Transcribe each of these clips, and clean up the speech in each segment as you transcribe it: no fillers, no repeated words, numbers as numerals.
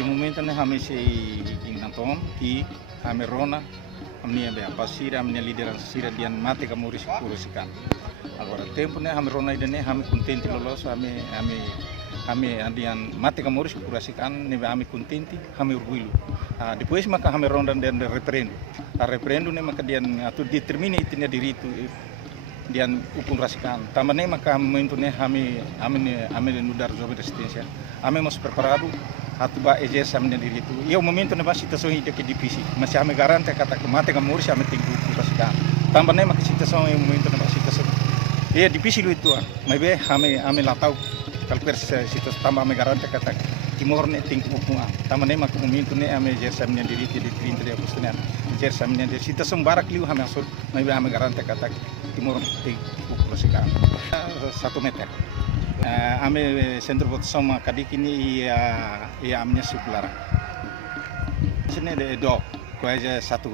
E o momento né hame se inanton ki hame rona amnia be pasira amnia liderança sira dian mate kamuris kurusikan. Agora tempo né hame rona idane hame contente lolos hame adian mate kamuris kurusikan ne hame contente hame orgulho. Depois maka hame ronda dan referendo. A referendo ne maka dian atu determine itinha direito dian upun rasikan. Também maka momento né hame nudar job resistência. Hame mas preparado atuba exerce amne direito. E o momento ne basta situação ide que difícil. Mas hame garante kata que mate kamuris hame tenho rasikan. Também maka situação e momento ne basta situação. É difícil itu, mas be hame latau kalper situação também hame garante kata Timor ne ting upua. Tamane mak momento ne ame exerce amne direito de 30 de agosto ne. Exerce amne de situação barak liu hame asur, mas be hame garante kata Timor ting upua sika. 1 meter. Ame centro votação kadik ini ia amne sebelah. Sini de do. Coisa satu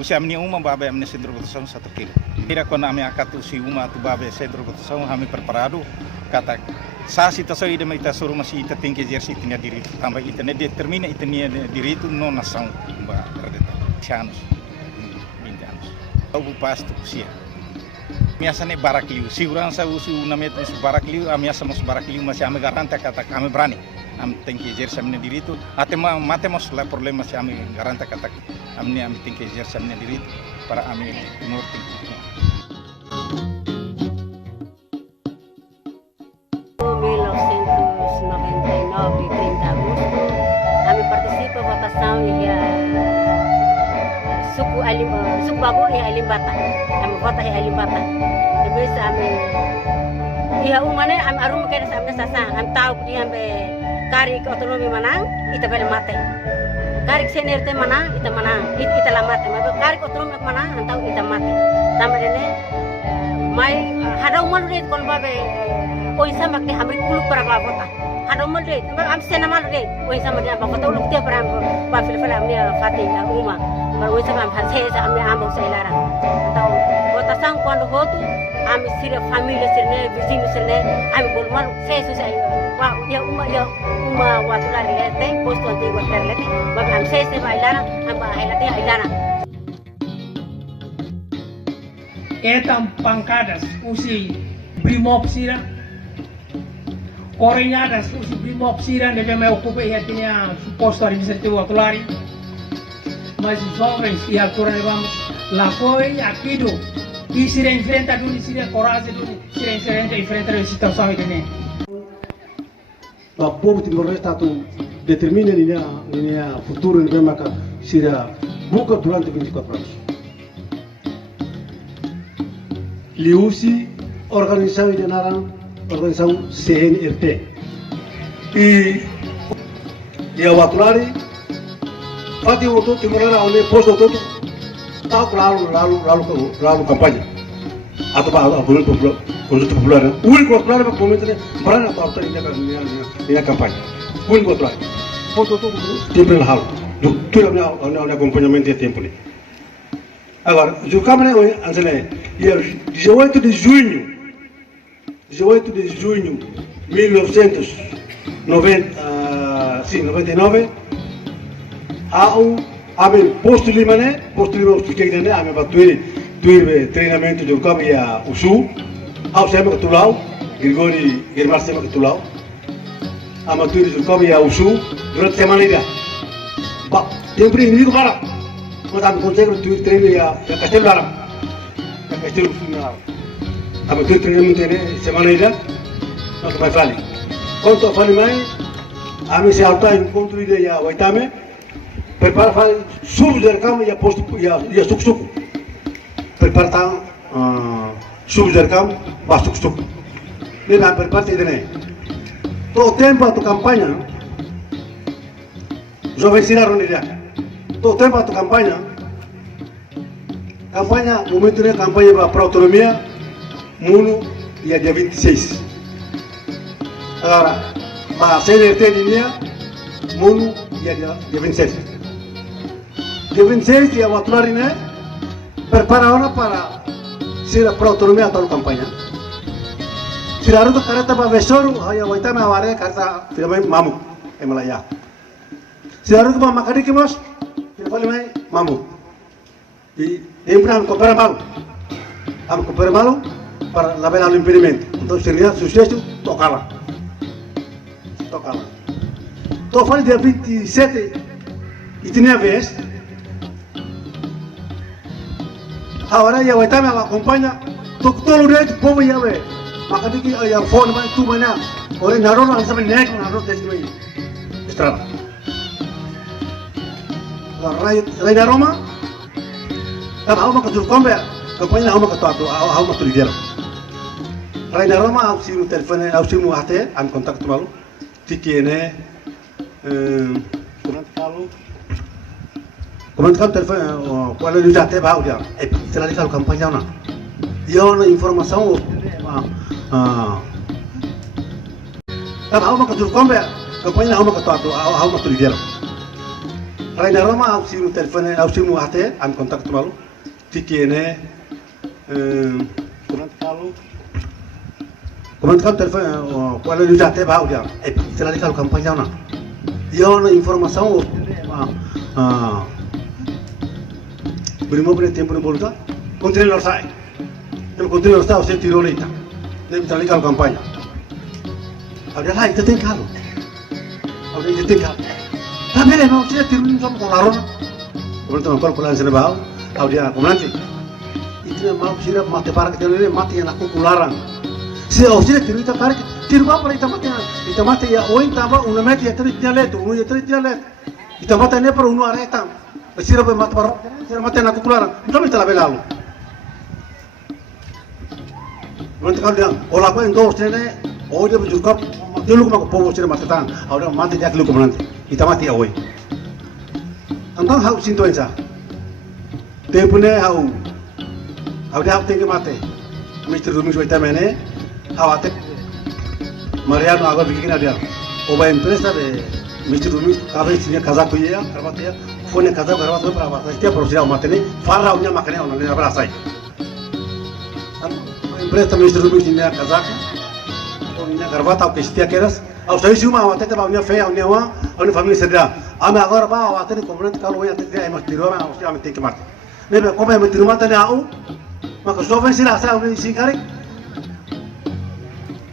usia amne uma babe amne centro votação 1 kilo. Kira quando ame akatu si uma tu babe centro votação ame preparado kata sa situação ida mai tasuru masih ita tem que exercer tinha direito também ita ne determina ita tinha direito não nação ba redeta anos 20 anos o pasto sia miasa ne barakliu segurança usu na metro barakliu amiasa mas barakliu masih ame garanta kata kami berani am tem que exercer amne direito até matemos lá problema se ame garanta kata amne tem que exercer amne direito para ame norte 30 de agosto, kami partisipa votação e suku babul e alimbata, kami vota e alimbata. Depois kami ia umane kami arum kena sampai sasa, kami tahu dia be kari otonomi mana, kita bela mate. Kari senerte mana, kita mana, kita lamate. Tapi kari otonomi mana, tahu kita mate. Tambah ini, mai ada umat udah kon babe, oisa makne hamri kuluk para vota. Ada umat deh, am senama deh, woi sama dia apa kata uluk dia perang, ba fil amnya fatih umma, baru woi sama am hasil amnya ambau seilara, tahu, kota sang kuando hotu, am sira família sirne, vizinho sirne, am bolmar sesu saya, wah ya umma waktu lari lete, posto antigo terlete, baru am sesu bailara, am bahilate bailara. Etam pancadas, usi brimop sira. Corenhadas, os primos psiran devem me ocupar e tinha suposto administrativo atuário, mas os jovens e a altura levamos lá foi aqui do e se enfrenta do se coragem do se enfrenta a situação e tem. O povo timor-leste determina linha futuro em Bemaka será buca durante 24 horas. Liusi organização de Naran organização CNRT e a Watuari fati o todo timorana onde posto todo tá lá campanha atau apa popular o único popular para comentar berana atau ini campanha o único popular posto todo tempo na hal do tudo na acompanhamento de tempo ali agora o câmera anzele dia 18 de junho 18 de junho de 1999 ame posto lima fiquei ame batuir treinamento de campo ya usu au sema ketulau Grigori Germar sema ketulau ama tuir de campo ya usu durante semana ida ba tempo inimigo para mas ame consegue tuir treino ya Castelo Aram ama tuir treinamento de semana ida não vai falar quanto fale mais ame se alta encontro ida ya Waitame prepara fale sur del campo ya posto ya suk prepara sur del campo ba suk dia nak prepara idene todo tempo a tu campaña jovem siraron dia todo tempo a tu campaña momento de campaña para autonomia muno ya dia 26 agora para CNRT dia muno ya dia 26 dia 26 dia Watuari né prepara ahora para ser para autonomia toda campaña si la ruta careta para Besoro haya Waitame avare carta finalmente mamu en Malaya Seharusnya kita makan ini mas, kita paling main mampu. Ini pernah comprar malu para lavar o impedimento. Então seria sucesso tocá-la. Estou falando dia 27 e tinha vez. Agora já vai estar me acompanha. Todo o dia o povo já vê. Mas cadê que já fone mas tu mana? Olha na rua não sabe nem na rua desse meio. Estrada. Rai na Roma. Kan hau maka tur kombe. Kampanye hau maka tu hau maka tur dia. Rai na Roma hau sinu telefone hau sinu hate an kontak tu malu. Tikiene Comment kan telefone quando lui já teve áudio e será legal campanha não e uma informação kan hau maka tur kombe kampanye hau maka tur dia. Rai na Roma hau sinu telefone hau sinu hate an kontak tu malu. Tikiene comment kan telefone quando lui já teve áudio e será legal campanha não e uma informação Berimobre tempo no bolsa, continuar sai. Então continuar sai, você tirou leita. Deve estar ligado campanha. Agora lá, isso tem calo. Agora isso tem calo. Tá bem, não, você tirou não sabe com a rona. Agora então calcular esse negócio. Agora como nanti. Itu mau sira mate para que tem mate na calcularan. Se você tirou ita para tirou para ita mate ya oi tava uma mete ya 30 leto, um ya 30 leto. Ita mate ne para um areta. Sira pe mate para sira mate na calcularan. Então me tá lá belalo. Nanti kalau dia olah ko endo sene oh dia berjukap dia lu ko povo sira mate tan. Ahora mate dia lu ko nanti. Ita mate ya oi. Antang hau sinto ensa. Tempo ne hau dia tem que mate. Mr. Rumis vai também awate Mariano agora bikin dia. Oba empresa de Mr. Rumis cabe tinha casar com ele, gravata fone casar gravata para gravata. Este profissional mate ne farra unha makane ona ne para sai. Empresa Mr. Rumis tinha casar unha gravata o que estia queras. Au sai suma awate te ba unha feia unha wa unha família sedra. Ame agora ba awate ne componente calo vai até dia mas tirou mas o ame tem que mate. Nebe como é tirou mate ne au maka jovem sila sa udah singkari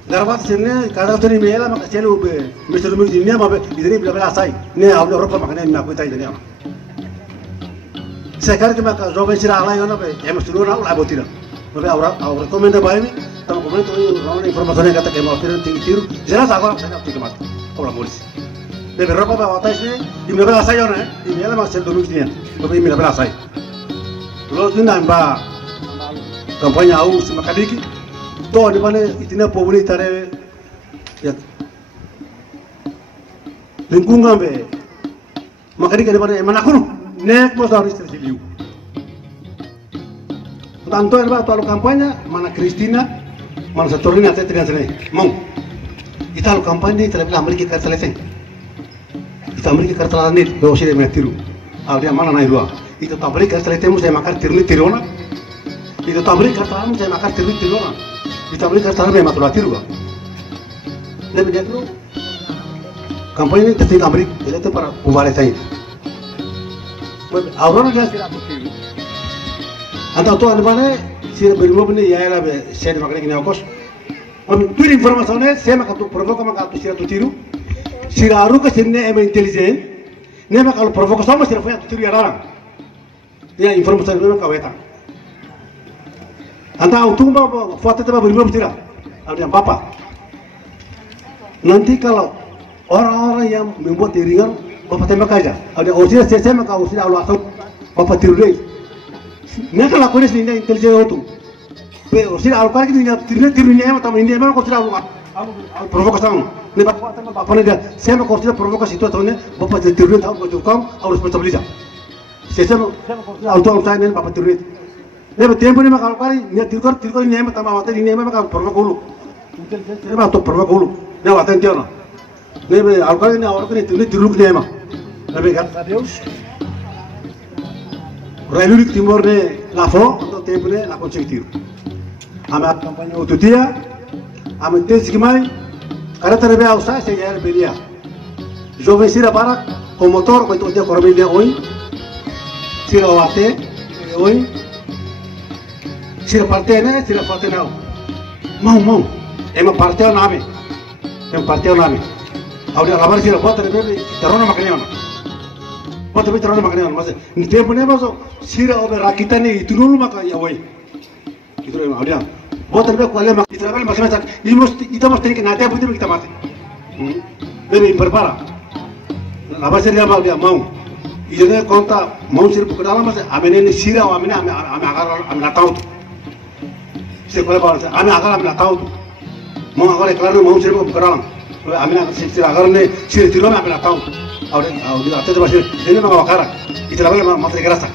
garabat sini kada tu ni mela maka celu be Mr. Rumis ini apa idri bila bila sai ne awal Eropa maka ne aku tai ini sekarang maka jovem sila alai ono be em suruh na ulai botira be awra rekomenda baimi tam komen tu orang informasi kata ke mau tiru jelas agora saya nak tiket orang polis be Eropa ba watai sini di bila sai ono di mela maka celu Rumis ini be bila bila sai lo dinam ba kampanye au semakadiki to ni mana itina pobuni tare ya lingkungan be makadiki ni mana mana kuno nek mos harus tersiliu tanto en ba to kampanye mana Cristina mana satorina te trian sene mong ita lo kampanye tare bila amriki kar selesai ita amriki kar talanit do sire metiru dia mana nai dua itu tabrik kar selesai mus saya makar tirni tirona itu tabrik kata kamu saya makan tiru orang. Itu tabrik kata kamu yang makan tiru kan. Dan dia tu kampanye ini tertinggal tabrik, jadi itu para pembalai saya. Orang dia tidak begitu. Antara tu anda mana sih berumur ni ya lah saya makan ini okos. Tu informasinya saya makan tu provokasi makan tu sih tu tiru. Siraru ke sini emang intelijen. Ni makan provokasi sama sih tu tiru ya orang. Ya informasi itu memang kawetan. Anta autumba foto teba berumur tidak, ada yang papa. Nanti kalau orang-orang yang membuat tiringan, bapak tembak aja. Ada usia saya maka usia Allah atau bapak tiru deh. Nih kalau aku ini intelijen itu, usia Allah kita tirunya tamu ini memang kau tidak provokasi tamu. Nih bapak ini dia, saya maka usia provokasi itu tahunya bapak tiru tahu kau tukang harus responsabilitas. Saya maka auto saya ini bapak tiru. Nebe tempo ni makal kali ni tirkor ni ema tama wate ni ema makal provokulu. Nebe to provokulu. Ne wate tiona. Nebe alkali ni awar ni tiruk ni ema. Nebe gat Deus. Republik Timor ne lafo to tempo ne la consegue tiro. Ama kampanye ututia. Ama tesi kimai. Cara terbe ausa se ya belia. Jovem sira para com motor com dia corre dia oi sira wate oi sira parte não mau ema parte name audio labar sira bota bebe terona makanya bota bebe terona makanya mas ni tempo ne mas sira obe rakita ni itu dulu maka ya oi itu ema audio bota bebe kuale mak itu level mas estamos teniendo que nada puede kita mate bebe prepara labar sira dia mau Ijone conta mau sir bukan dalam mas amene ni sira o amene ame agar ame natau se kole balas ame agar ame natau mau agar claro mau sir bukan dalam amene sir agar ne sir tiro ame natau ahora ahora até de base ele não vai cara e trabalha mais de graça